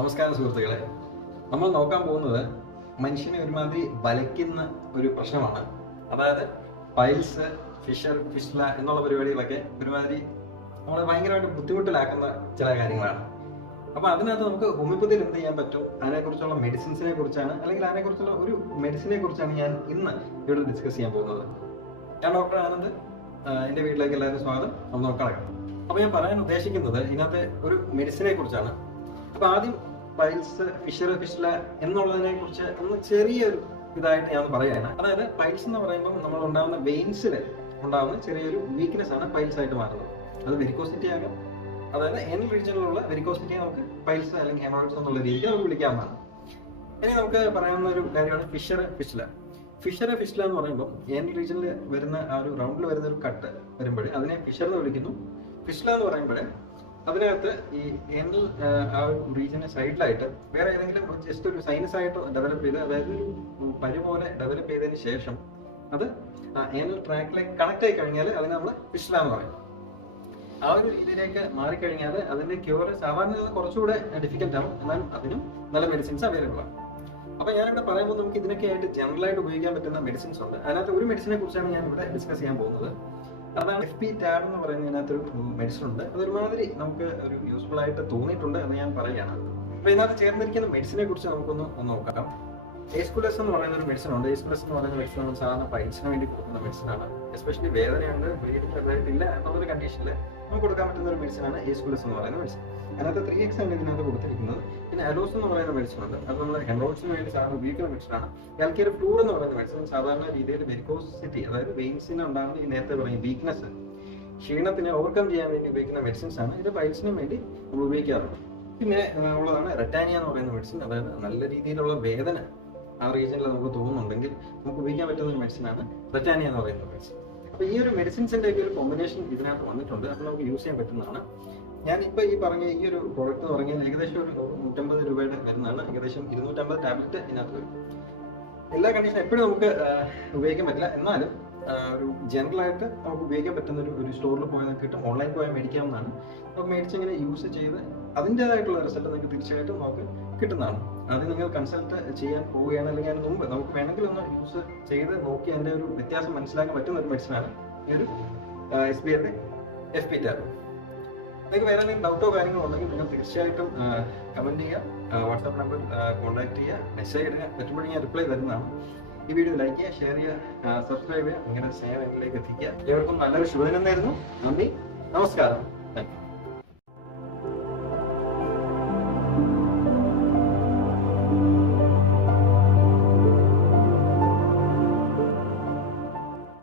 നമസ്കാരം സുഹൃത്തുക്കളെ. നമ്മൾ നോക്കാൻ പോകുന്നത് മനുഷ്യനെ ഒരുമാതിരി വലയ്ക്കുന്ന ഒരു പ്രശ്നമാണ്. അതായത് പൈൽസ്, ഫിഷ്ല എന്നുള്ള പരിപാടികളൊക്കെ ഒരുമാതിരി നമ്മളെ ഭയങ്കരമായിട്ട് ബുദ്ധിമുട്ടിലാക്കുന്ന ചില കാര്യങ്ങളാണ്. അപ്പൊ അതിനകത്ത് നമുക്ക് ഹോമിയോപ്പതിയിൽ എന്ത് ചെയ്യാൻ പറ്റും, അതിനെക്കുറിച്ചുള്ള മെഡിസിൻസിനെ കുറിച്ചാണ്, അല്ലെങ്കിൽ അതിനെക്കുറിച്ചുള്ള ഒരു മെഡിസിനെ കുറിച്ചാണ് ഞാൻ ഇന്ന് ഇവിടെ ഡിസ്കസ് ചെയ്യാൻ പോകുന്നത്. ഞാൻ ഡോക്ടർ ആനന്ദ്. എന്റെ വീട്ടിലേക്ക് എല്ലാവരും സ്വാഗതം. നമ്മൾ നോക്കാം. അപ്പൊ ഞാൻ പറയാൻ ഉദ്ദേശിക്കുന്നത് ഇതിനകത്ത് ഒരു മെഡിസിനെ കുറിച്ചാണ്. അപ്പൊ ആദ്യം പൈൽസ്, ഫിഷ്ല എന്നുള്ളതിനെ കുറിച്ച് ഒന്ന് ചെറിയൊരു ഇതായിട്ട് ഞാൻ പറയുകയാണ്. അതായത് പൈൽസ് എന്ന് പറയുമ്പോൾ നമ്മൾ ഉണ്ടാകുന്ന വെയിൻസിൽ ഉണ്ടാകുന്ന ചെറിയൊരു വീക്ക്നെസ് ആണ് പൈൽസ് ആയിട്ട് മാറുന്നത്. അത് വെരിക്കോസിറ്റി ആകാം. അതായത് എൻ റീജിയനിലുള്ള വെരിക്കോസിറ്റി നമുക്ക് പൈൽസ് അല്ലെങ്കിൽ ഹെമറോയിഡ്സ് എന്നുള്ള രീതിക്ക് നമുക്ക് വിളിക്കാവുന്നതാണ്. ഇനി നമുക്ക് പറയാവുന്ന ഒരു കാര്യമാണ് ഫിഷർ എന്ന് പറയുമ്പോൾ എൻ റീജിയനിൽ വരുന്ന ആ ഒരു റൗണ്ടിൽ വരുന്ന ഒരു കട്ട് വരുമ്പോൾ അതിനെ ഫിഷർ എന്ന് വിളിക്കുന്നു. ഫിഷ്ല എന്ന് പറയുമ്പോൾ അതിനകത്ത് ഈ എനിൽ ആ ഒരു റീജിയന് സൈഡിലായിട്ട് വേറെ ഏതെങ്കിലും ജസ്റ്റ് ഒരു സൈനസ് ആയിട്ട് ഡെവലപ്പ് ചെയ്ത്, അതായത് ഒരു പരു പോലെ ഡെവലപ്പ് ചെയ്തതിന് ശേഷം അത് എനൽ ട്രാക്കിലേക്ക് കണക്ട് ആയി കഴിഞ്ഞാൽ അതിനെ നമ്മൾ ഫിഷ്ല എന്ന് പറയും. ആ ഒരു രീതിയിലേക്ക് മാറിക്കഴിഞ്ഞാൽ അതിന്റെ ക്യൂർ സാധാരണ കുറച്ചുകൂടെ ഡിഫിക്കൽട്ട് ആവും. എന്നാൽ അതിനും നല്ല മെഡിസിൻസ് അവൈലബിൾ ആണ്. അപ്പൊ ഞാനിവിടെ പറയുമ്പോൾ നമുക്ക് ഇതിനൊക്കെ ആയിട്ട് ജനറൽ ആയിട്ട് ഉപയോഗിക്കാൻ പറ്റുന്ന മെഡിസിൻസ് ഉണ്ട്. അതിനകത്ത് ഒരു മെഡിസിനെ കുറിച്ചാണ് ഞാൻ ഇവിടെ ഡിസ്കസ് ചെയ്യാൻ പോകുന്നത്. അതാണ് FP-TAB എന്ന് പറയുന്നതിനകത്തൊരു മെഡിസിൻ ഉണ്ട്. അതൊരുമാതിരി നമുക്ക് ഒരു യൂസ്ഫുൾ ആയിട്ട് തോന്നിയിട്ടുണ്ട് എന്ന് ഞാൻ പറയുകയാണ്. അപ്പൊ ഇതിനകത്ത് ചേർന്നിരിക്കുന്ന മെഡിസിനെ കുറിച്ച് നമുക്കൊന്ന് നോക്കാം. ഏസ്കുലസ് എന്ന് പറയുന്ന ഒരു മെഡിസിൻ ഉണ്ട്. ഏസ്കുലസ് എന്ന് പറയുന്ന മെഡിസിൻ നമ്മൾ സാധാരണ പൈൽസിന് വേണ്ടി കൊടുക്കുന്ന മെഡിസിനാണ്. എസ്പെഷ്യലി വേദനയുണ്ട്, ബ്ലീഡിംഗ് ചെറുതായിട്ടില്ല എന്നുള്ളൊരു കണ്ടീഷനിൽ നമുക്ക് കൊടുക്കാൻ പറ്റുന്ന ഒരു മെഡിസിനാണ് ഏസ്കുലസ് എന്ന് പറയുന്ന മെഡിസിൻ. അതിനകത്ത് 3X ആണ് ഇതിനകത്ത് കൊടുത്തിരിക്കുന്നത്. പിന്നെ അലോസ് എന്ന് പറയുന്ന മെഡിസിൻ ഉണ്ട്. അത് നമ്മൾ ഹെമറോയിഡ്സിന് വേണ്ടി സാധാരണ ഉപയോഗിക്കുന്ന മെഡിസിനാണ്. കാൽക്കിയർ ഫ്ലൂയിഡ് എന്ന് പറയുന്ന മെഡിസിൻ സാധാരണ രീതിയിൽ വെരിക്കോസിറ്റി, അതായത് വെയിൻസിന് ഉണ്ടാകുന്ന ഈ നേരത്തെ പറയുന്ന വീക്ക്നെസ്, ക്ഷീണത്തിനെ ഓവർകം ചെയ്യാൻ വേണ്ടി ഉപയോഗിക്കുന്ന മെഡിസിൻസ് ആണ്. ഇത് പൈൽസിന് വേണ്ടി നമ്മൾ ഉപയോഗിക്കാറുണ്ട്. പിന്നെ ഉള്ളതാണ് റെറ്റാനിയ എന്ന് പറയുന്ന മെഡിസിൻ. അതായത് നല്ല രീതിയിലുള്ള വേദന ആ റീജിയനിൽ നമുക്ക് തോന്നുന്നുണ്ടെങ്കിൽ നമുക്ക് ഉപയോഗിക്കാൻ പറ്റുന്ന ഒരു മെഡിസിനാണ് റെറ്റാനിയ എന്ന് പറയുന്ന മെഡിസിൻ. അപ്പൊ ഈ ഒരു മെഡിസിൻസിന്റെ ഒക്കെ ഒരു കോമ്പിനേഷൻ ഇതിനകത്ത് വന്നിട്ടുണ്ട്. അത് നമുക്ക് യൂസ് ചെയ്യാൻ പറ്റുന്നതാണ്. ഞാനിപ്പോൾ ഈ പറഞ്ഞ ഈ ഒരു പ്രോഡക്റ്റ് എന്ന് പറഞ്ഞാൽ ഏകദേശം ഒരു 150 രൂപയുടെ വരുന്നതാണ്. ഏകദേശം 250 ടാബ്ലറ്റ് ഇതിനകത്ത് വരും. എല്ലാ കണ്ടീഷനും എപ്പോഴും നമുക്ക് ഉപയോഗിക്കാൻ പറ്റില്ല. എന്നാലും ഒരു ജനറൽ ആയിട്ട് നമുക്ക് ഉപയോഗിക്കാൻ പറ്റുന്ന ഒരു സ്റ്റോറിൽ പോയാൽ കിട്ടും. ഓൺലൈൻ പോയാൽ മേടിക്കാവുന്നതാണ്. നമുക്ക് മേടിച്ചിങ്ങനെ യൂസ് ചെയ്ത് അതിൻ്റെതായിട്ടുള്ള റിസൾട്ട് നിങ്ങൾക്ക് തീർച്ചയായിട്ടും നമുക്ക് കിട്ടുന്നതാണ്. അത് നിങ്ങൾ കൺസൾട്ട് ചെയ്യാൻ പോവുകയാണ്, അല്ലെങ്കിൽ അതിന് മുമ്പ് നമുക്ക് വേണമെങ്കിൽ ഒന്ന് യൂസ് ചെയ്ത് നോക്കി അതിൻ്റെ ഒരു വ്യത്യാസം മനസ്സിലാക്കാൻ പറ്റുന്ന ഒരു മെഡിസിനാണ് ഈ ഒരു SBയുടെ FP-TAB. നിങ്ങൾക്ക് വേറെ എന്തെങ്കിലും ഡൗട്ടോ കാര്യങ്ങളോ ഉണ്ടെങ്കിൽ നിങ്ങൾ തീർച്ചയായിട്ടും കമന്റ് ചെയ്യുക, വാട്സാപ്പ് നമ്പറിൽ കോൺടാക്ട് ചെയ്യുക, മെസ്സേജ് ഇടുക. പറ്റുമ്പോഴും ഞാൻ റിപ്ലൈ തരുന്നതാണ്. ഈ വീഡിയോ ലൈക്ക് ചെയ്യുക, ഷെയർ ചെയ്യുക, സബ്സ്ക്രൈബ് ചെയ്യുക. അങ്ങനെ സ്നേഹം എന്നിലേക്ക് എത്തിക്കുക. ഏവർക്കും നല്ലൊരു ശുഭദിനം നേരുന്നു. നന്ദി, നമസ്കാരം. Thank you.